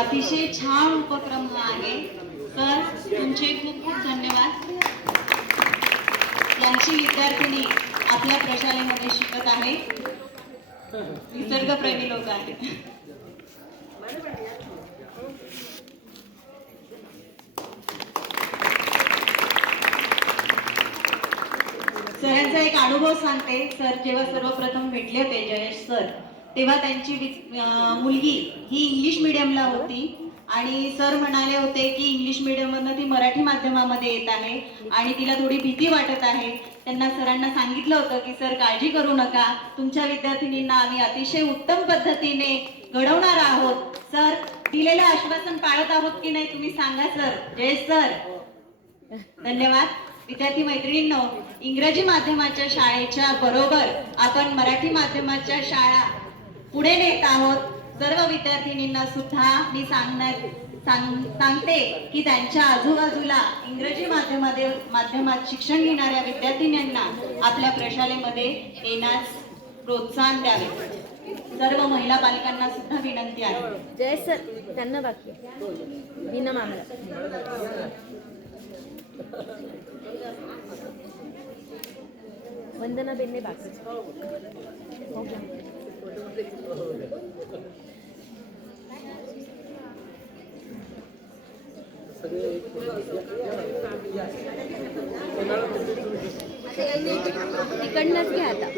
अतिशय छान उपक्रम हा आहे. सर तुमचे खूप खूप धन्यवाद. यांची विद्यार्थिनी आपल्या प्रशालेमध्ये शिकत आहे. निसर्गप्रेमी लोक आहेत. सरांचा एक अनुभव सांगते. सर जेव्हा सर्वप्रथम भेटले होते जयेश सर तेव्हा त्यांची वि- मुलगी ही इंग्लिश मिडियमला होती आणि सर म्हणाले होते की इंग्लिश मिडियममधनं ती मराठी माध्यमामध्ये येत आहे आणि तिला थोडी भीती वाटत आहे. त्यांना सरांना सांगितलं होतं की सर काळजी करू नका. तुमच्या विद्यार्थिनींना आम्ही अतिशय उत्तम पद्धतीने घडवणार आहोत. सर दिलेलं आश्वासन पाळत आहोत की नाही तुम्ही सांगा सर. जय सर. धन्यवाद. विद्यार्थी मैत्रिणींनो इंग्रजी माध्यमाच्या शाळेच्या बरोबर आपण मराठी माध्यमाच्या शाळा पुढे नेत आहोत. सर्व विद्यार्थिनींना सुद्धा मी सांगणार सांग सांगते की त्यांच्या आजूबाजूला इंग्रजी माध्यमामध्ये माध्यमात शिक्षण घेणाऱ्या विद्यार्थिनींना आपल्या प्रशालेमध्ये येण्यास प्रोत्साहन द्यावे. सर्व महिला बालकांना सुद्धा विनंती आहे. जय सर त्यांना बाकी विना मामला वंदना बेनने बाकी. हो तिकडनंच घ्या आता.